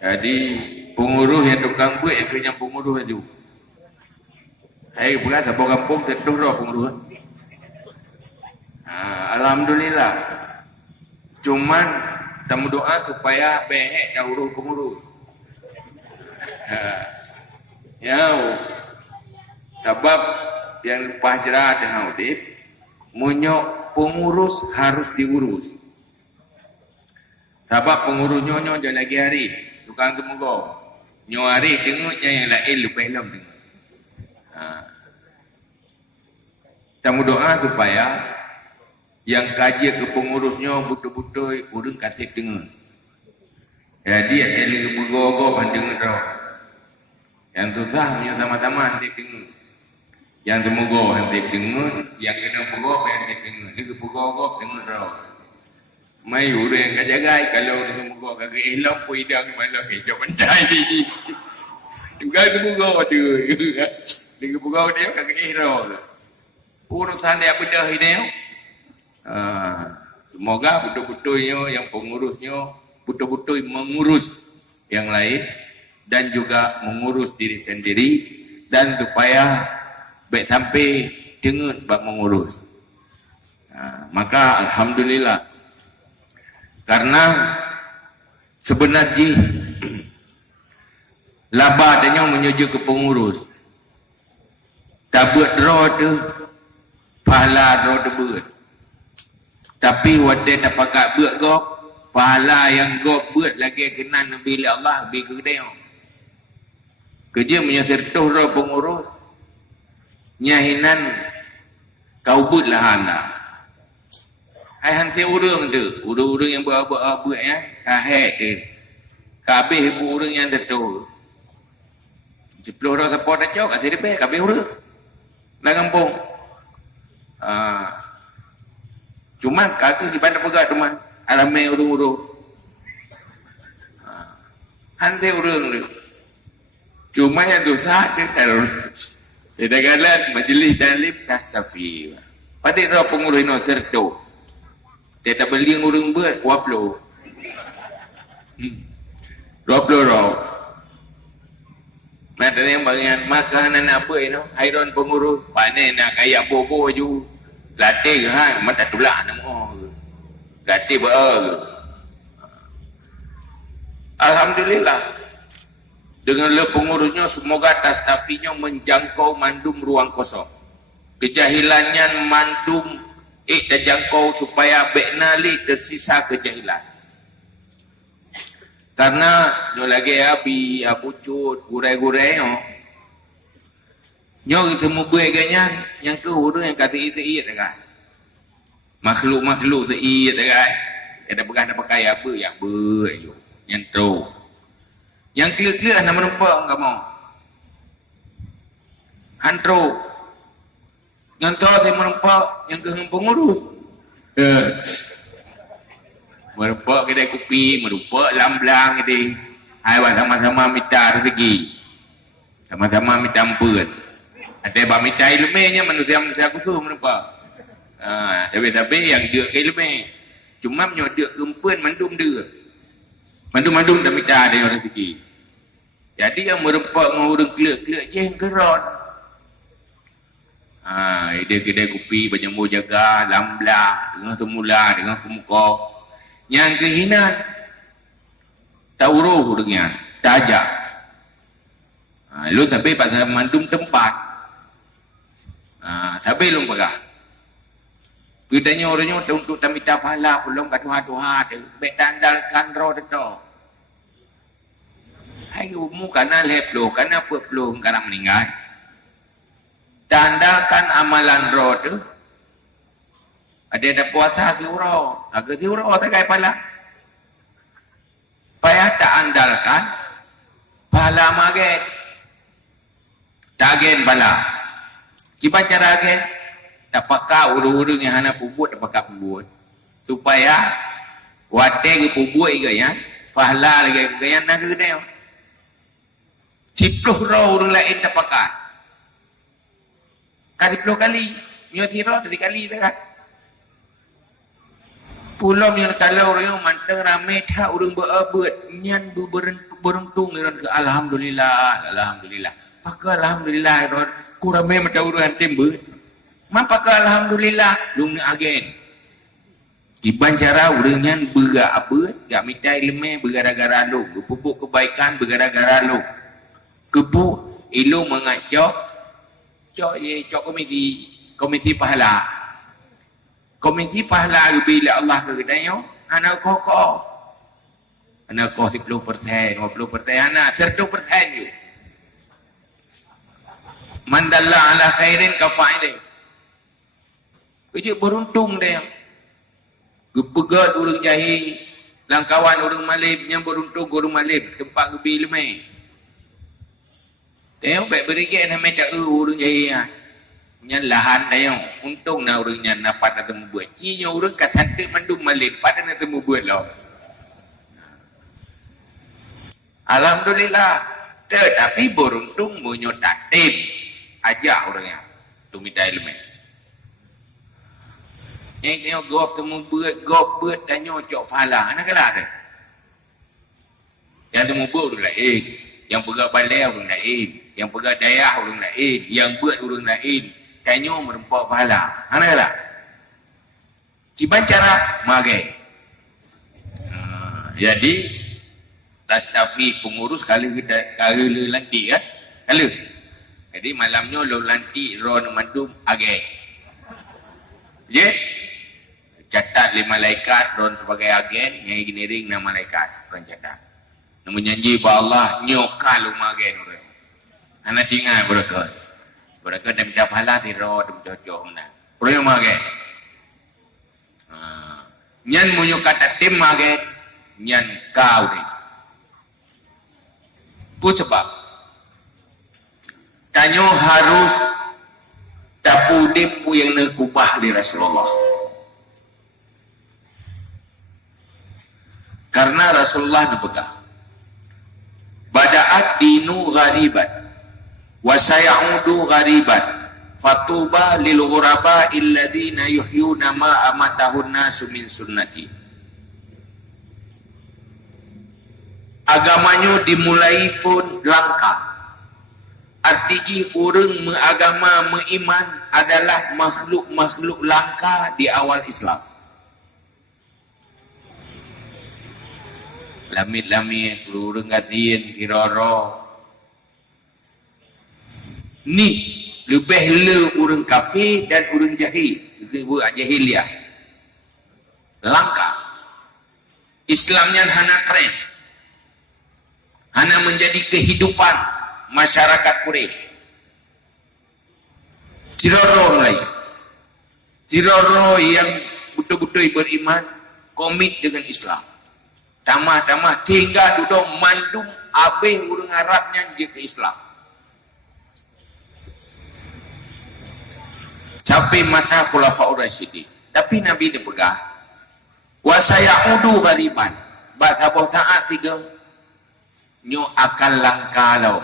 Jadi pengurus yang tukang buat yang kenyang pengurus tu. Saya pernah sampai kampung tentu dah pengurus. Alhamdulillah. Cuman kita doa supaya behek dah urus pengurus. Ya, sebab yang lepas jerah ada haudip, munyok pengurus harus diurus. Sebab pengurus nyonyo je lagi hari, tukang temugo. Nyo hari tengoknya yang lain lepas lam tengok. Kita doa supaya yang kaji ke pengurusnya betul-betul urus kasih dengar. Jadi ada lagi bergogok dengar tau. Yang susah punya sama-sama hantik dengar. Yang temugo hantik dengar, yang kena bergogok hantik dengar. Dia bergogok dengar tau. Mai udah yang kajagai kalau dia temugo kagak elam pun hidang malam hijau mencai. Juga temugo tu. Dia bergogok dia kagak elam. Urusan dia bedah ini. Semoga betul-betulnya yang pengurusnya betul-betul mengurus yang lain dan juga mengurus diri sendiri dan supaya baik sampai dengar bab mengurus. Maka alhamdulillah karena sebenarnya laba adanya menuju ke pengurus. Tak buat draw tu pahala draw tu buat. Tapi wadah tak pakai buat gop, pahala yang gop buat lagi kenan bila Allah bagi kedai. Kerja menyesertuh roh pengurus, nyahinan kau buat lah anda. Hai hanti urang tu, urang yang buat ya, kahek tu, kabeh urang yang tertuh. 10 orang support dah cok, kat sini kabeh urang, dah kampung. Cuma kata si pandai pegat rumah alamai urung-urung. Hantai urung tu. Cuma yang dosa dia terus. Dia galan majlis dalib tastafi. Pada roh pengurus no serto. Dia tak beli urung buat waplo. Waplo roh. Mata yang bagian makanan apa itu? Hairon pengurus panen nak kaya bobo ju. Latih ke ha, mata tulak nama ke. Latih ke. Alhamdulillah. Dengan le pengurusnya semoga tastafinya menjangkau mandum ruang kosong. Kejahilannya mandum terjangkau supaya beknali tersisa kejahilan. Karena nyo lagi api, apucut, gurai-gurai nyo ketemu buat ganyan yang ke orang yang kata itu kan. Makhluk-makhluk seit kan. Ada pegang ada pakai apa yang ber yang tro. Yang clear-clear nama nampak enggak mau. Hantro. Yang tahu saya menampak yang ke pengurus. Merupak kedai kopi, merupak lamblang gitu. Hai sama-sama minta rezeki. Sama-sama minta ampun. Ada bab minta ilmunya manusia aku tu merupak. Tapi yang dia ke ilmu. Cuma menyodak kempen mandum dia. Mandum-mandum tak minta ada rezeki. Jadi yang merupak mengurung kelak-kelak je yang kerot. Dia kedai kopi berjemur jaga, lamblang dengan semula dengan kemuka. Yang kehinaan tak uruh dengan tak ajak. Lu tapi pasal mandum tempat. Sampai lu pegah. Kita tanya orangnya untuk tak minta pahala belum kat Tuhan tu. Baik tandalkan roh tu. Hai muka nak leplo, kana apa pelung kana meninggal. Tandalkan amalan roh tu. Ada puasa si urau. Agak si urau saya kaya pala. Payah tak andalkan. Pala magen. Tagen pala. Kipan cara agen. Tak pakai urung-urung yang hana pubut. Tak pakai pubut. Supaya. Wate ke pubut ke ya. Pahala lagi ke yang nak ke kedai. 10 roh urung lain tak pakai. Kali 10 kali. Nyoti roh 3 kali tak kan. Pulau yang kalau orang manteng ramai tak orang berabut nyan berbentuk beruntung iron ke alhamdulillah. Pakai alhamdulillah iron kurang macam urusan tembus. Pakai alhamdulillah lung agen. Iban cara urangnya berak apa? Gak minta ilmu bergara-gara lu. Pupuk kebaikan bergara-gara lu. Kebu ilmu mengacok. Cok komisi pahala. Komisi pahala bila Allah kegetanya anak kokoh. Anak kau 10%, 20%, anak 100% je. Mandalla ala khairin kafaidin. Kerja beruntung dia. Gepegat orang jahil, langkawan orang malib, yang beruntung orang malib, tempat lebih lemai. Tengok baik berigit nak macam orang jahil. Yang lahan dia, untung nak orangnya dapat nak temu buat. Cinya orang kat santik mandum malib, pada nak temu buat lah. Alhamdulillah. Tetapi beruntung punya taktim. Ajak orangnya. Tu minta ilmu. Yang tengok gop temu buat tanya cok falah. Anak kalah ada. Yang temu buat orang lain. Yang pegang balai orang lain. Yang pegang dayah orang lain. Yang buat orang lain. Tanya merempak falah. Anak kalah. Ciban cara magai. Jadi tastafi pengurus kala lantik kan? Kala. Jadi malamnya lo lantik ron mandum agai. Je. Catat 5 malaikat ron sebagai agen, yang engineering 6 malaikat ron catat. Nak menjanji ba Allah nyokal rumah agen orang. Anak tinggal berkat. Berkat dan minta pahala si ron cocok mana. Orang rumah agen. Nyan munyo kata tim agen, nyan kau ni. Itu sebab tanya harus dapu depu yang nekubah di Rasulullah. Karena Rasulullah nepegah. Bada'at dinu ghariban wa sayaudu ghariban fatuba lil ghuraba alladhina yuhyuna ma amatahun nasu min sunnati. Agamanya dimulai pun langka. Artinya orang mengagama, mengiman adalah makhluk-makhluk langka di awal Islam. Lamit-lamit, orang gatiin, kiroro. Ni lebih le orang kafir dan orang jahil. Buat jahiliah. Langka. Islamnya hana keren. Hanya menjadi kehidupan masyarakat Quraisy. Tiroro lain. Tiroro yang betul-betul beriman, komit dengan Islam. Tamah-tamah tinggal duduk mandum abih orang Arabnya dia ke Islam. Sampai masa Khulafaur Rasyidin. Tapi Nabi dia pegang. Wa sayaudu ghariban. Bahasa saat 3 nyo akan langka lau.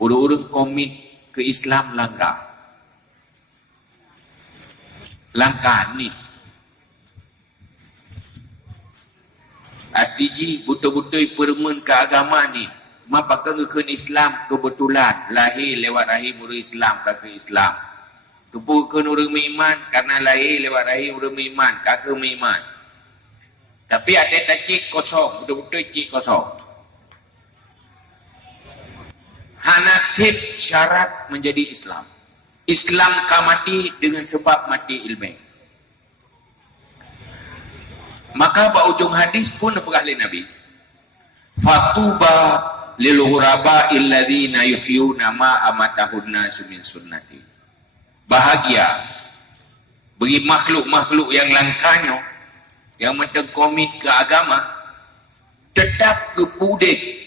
Urut-urut komit ke Islam langka. Langka ni. Artinya betul-betul permen ke agama ni. Mapakah ke Islam kebetulan lahir lewat rahim orang Islam ke Islam. Kebukan orang beriman karena lahir lewat rahim orang beriman kakak beriman. Tapi ada tak cik kosong, betul-betul cik kosong. Hanatib syarat menjadi Islam. Islam mati dengan sebab mati ilmu. Maka ujung hadis pun dipegah oleh Nabi. Fatuba lil ghuraba alladhina yuhyuna ma amatahun nasu min sunnati. Bahagia bagi makhluk-makhluk yang langkanya yang mentengkomit ke agama tetap kepudek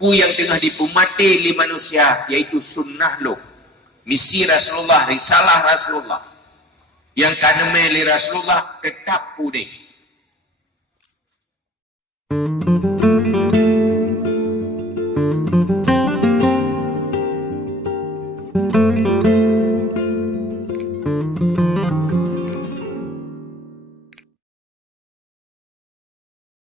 pu yang tengah dipumati oleh manusia, yaitu sunnah lo, misi Rasulullah, risalah Rasulullah yang kaneme oleh Rasulullah tetap pudek.